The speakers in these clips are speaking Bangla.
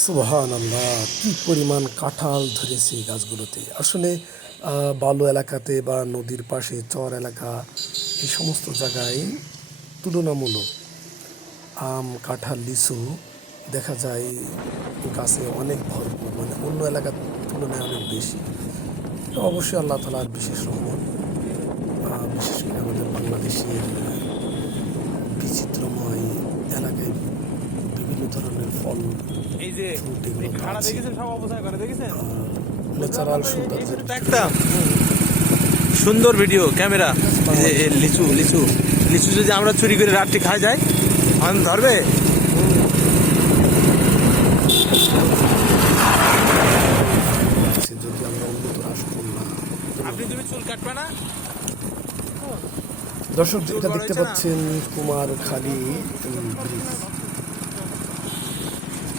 সুবহানাল্লাহ, কি পরিমাণ কাঁঠাল ধরেছে এই গাছগুলোতে। আসলে বালু এলাকাতে বা নদীর পাশে চর এলাকা এই সমস্ত জায়গায় তুলনামূলক আম, কাঁঠাল, লিচু দেখা যায় গাছে অনেক ভরপুর, মানে অন্য এলাকার তুলনায় অনেক বেশি। এটা অবশ্যই আল্লাহ তাআলার বিশেষ রহমত। বিশেষ করে আমাদের বাংলাদেশের বিচিত্রময় এলাকায় বিভিন্ন ধরনের ফল, এই যে ফ্রুট এগুলো তো খাড়া আছে। দেখেছেন, সব অবস্থায় করে দেখেছেন। ন্যাচারাল সৌন্দর্যের একদম সুন্দর ভিডিও ক্যামেরা। এই যে লিচু লিচু লিচু যদি আমরা চুরি করে রাত্রি খাই যাই, আমাদের ধরবে? যদি আমরা উন্নত রাষ্ট্র না। আপনি তুমি চুল কাটবে না? দর্শক, এটা দেখতে পাচ্ছেন কুমারখালী ব্রিজ।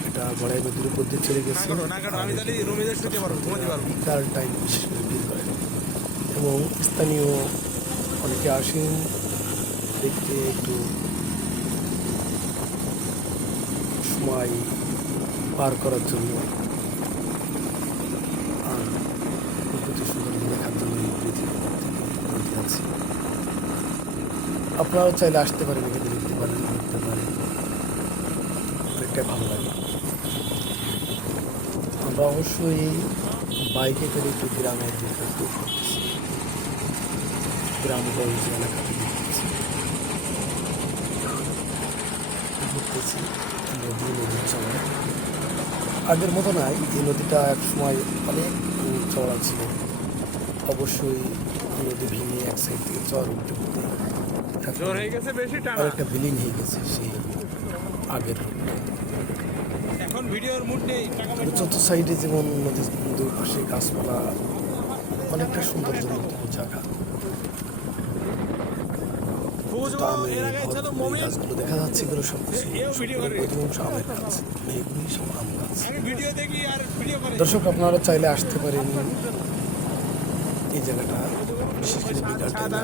এটা গড়াই নদীর উপর দিয়ে চলে গেছে। আমি তাহলে রুমে শুতে পারবো, ঘুমাতে পারবো। বিকাল টাইম বিশেষ করে ভিড় করে এবং স্থানীয় অনেকে আসেন দেখতে, একটু সময় পার করার জন্য আর প্রকৃতি সৌন্দর্য দেখার জন্য এই ব্রিজে আছে। আপনারাও চাইলে আসতে পারেন, এখানে দেখতে পারেন, ঘুরতে পারেন, অনেকটাই ভালো লাগে। আমরা অবশ্যই বাইকে করে একটু গ্রামের দিকে ঘুরতেছি, গ্রামগঞ্জ এলাকাতে ঘুরতেছি। নদীর চড়া আগের মতো নাই, এই নদীটা এক সময় অনেক চড়া ছিল। অবশ্যই নদী ভেঙে এক সাইড থেকে চর উঠতে উঠতে একটা বিলীন হয়ে গেছে সেই আগের। এখন ভিডিওর মুড নেই। চতুর্থ সাইডে যেমন নদীর পাশে গাছপালা, অনেকটা সৌন্দর্যমূলক জায়গা। গাছগুলো দেখা যাচ্ছে, এগুলো সব অধিকাংশ আমের গাছ, এগুলি সব আম গাছ। দর্শক, আপনারা চাইলে আসতে পারেন এই জায়গাটা, বিশেষ করে বিকাল টাইমে।